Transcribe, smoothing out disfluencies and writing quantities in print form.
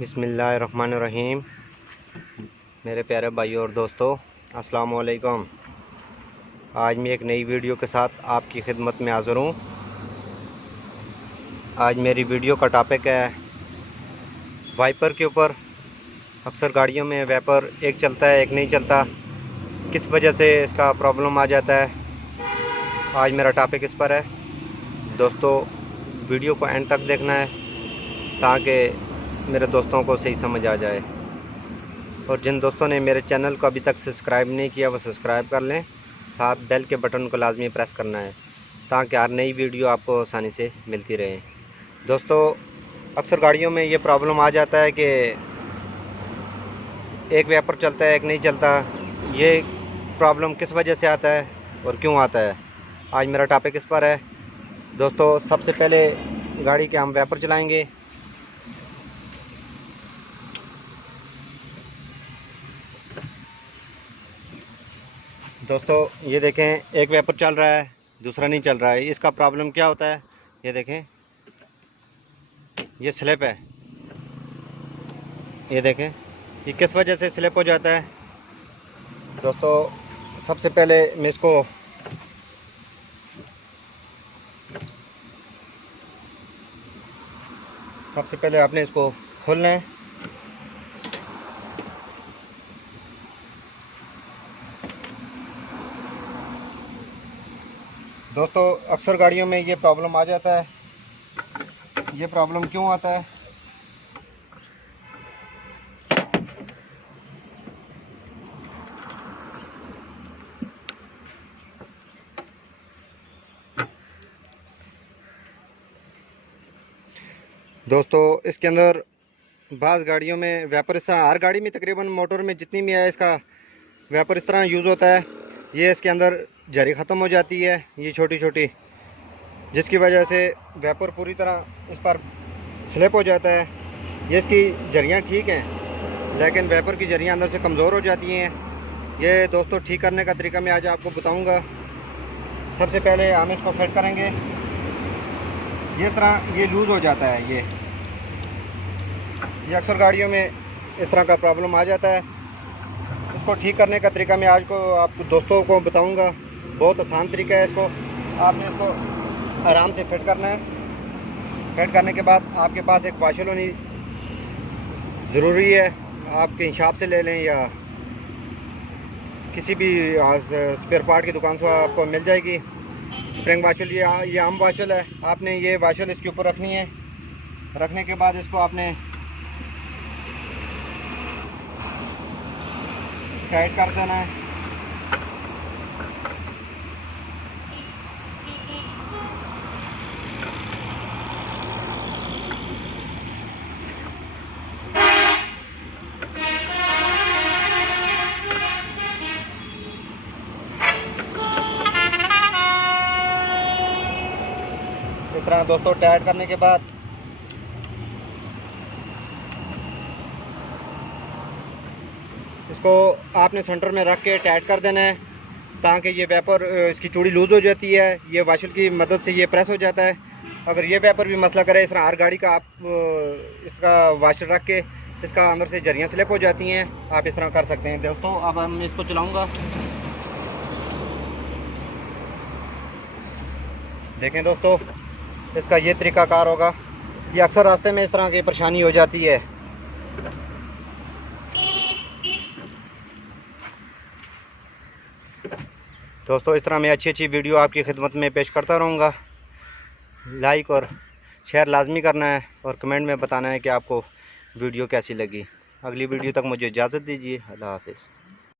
बिस्मिल्लाहिर्रहमानिर्रहीम। मेरे प्यारे भाइयों और दोस्तों, अस्सलाम वालेकुम। आज मैं एक नई वीडियो के साथ आपकी खिदमत में हाज़िर हूँ। आज मेरी वीडियो का टॉपिक है वाइपर के ऊपर। अक्सर गाड़ियों में वाइपर एक चलता है, एक नहीं चलता, किस वजह से इसका प्रॉब्लम आ जाता है। आज मेरा टॉपिक इस पर है। दोस्तों, वीडियो को एंड तक देखना है ताकि मेरे दोस्तों को सही समझ आ जाए। और जिन दोस्तों ने मेरे चैनल को अभी तक सब्सक्राइब नहीं किया वो सब्सक्राइब कर लें। साथ बेल के बटन को लाजमी प्रेस करना है ताकि हर नई वीडियो आपको आसानी से मिलती रहे। दोस्तों, अक्सर गाड़ियों में ये प्रॉब्लम आ जाता है कि एक वाइपर चलता है, एक नहीं चलता। ये प्रॉब्लम किस वजह से आता है और क्यों आता है, आज मेरा टॉपिक इस पर है। दोस्तों, सबसे पहले गाड़ी के हम वाइपर चलाएंगे। दोस्तों, ये देखें, एक वाइपर चल रहा है, दूसरा नहीं चल रहा है। इसका प्रॉब्लम क्या होता है, ये देखें, ये स्लिप है। ये देखें, ये किस वजह से स्लिप हो जाता है। दोस्तों, सबसे पहले मैं इसको आपने इसको खोलना है। दोस्तों, अक्सर गाड़ियों में ये प्रॉब्लम आ जाता है। ये प्रॉब्लम क्यों आता है? दोस्तों, इसके अंदर बाज़ गाड़ियों में वाइपर इस तरह, हर गाड़ी में तकरीबन मोटर में जितनी भी है इसका वाइपर इस तरह यूज़ होता है। ये इसके अंदर जरी ख़त्म हो जाती है, ये छोटी छोटी, जिसकी वजह से वाइपर पूरी तरह इस पर स्लिप हो जाता है। ये इसकी जरियाँ ठीक हैं, लेकिन वाइपर की जरियाँ अंदर से कमज़ोर हो जाती हैं। ये दोस्तों ठीक करने का तरीका मैं आज आपको बताऊंगा। सबसे पहले हम इसको फिट करेंगे। इस तरह ये लूज़ हो जाता है। ये अक्सर गाड़ियों में इस तरह का प्रॉब्लम आ जाता है। इसको ठीक करने का तरीका मैं आज को आपको दोस्तों को बताऊंगा। बहुत आसान तरीका है। इसको आपने इसको आराम से फिट करना है। फिट करने के बाद आपके पास एक वाशल होनी ज़रूरी है। आपके हिसाब से ले लें या किसी भी स्पेयर पार्ट की दुकान से आपको मिल जाएगी। स्प्रिंग वाशल, ये आम वाशल है। आपने ये वाशल इसके ऊपर रखनी है। रखने के बाद इसको आपने टाइट कर देना है। इस तरह दोस्तों टाइट करने के बाद इसको आपने सेंटर में रख के टाइट कर देना है ताकि ये वाइपर, इसकी चूड़ी लूज़ हो जाती है। ये वाशल की मदद से ये प्रेस हो जाता है। अगर ये वाइपर भी मसला करे, इस तरह हर गाड़ी का आप इसका वाशल रख के इसका अंदर से जरियाँ स्लिप हो जाती हैं, आप इस तरह कर सकते हैं। दोस्तों, अब हम इसको चलाऊँगा। देखें दोस्तों, इसका ये तरीक़ाकार होगा। ये अक्सर रास्ते में इस तरह की परेशानी हो जाती है। दोस्तों, इस तरह मैं अच्छी वीडियो आपकी खिदमत में पेश करता रहूँगा। लाइक और शेयर लाजमी करना है और कमेंट में बताना है कि आपको वीडियो कैसी लगी। अगली वीडियो तक मुझे इजाज़त दीजिए। अल्लाह हाफ़िज़।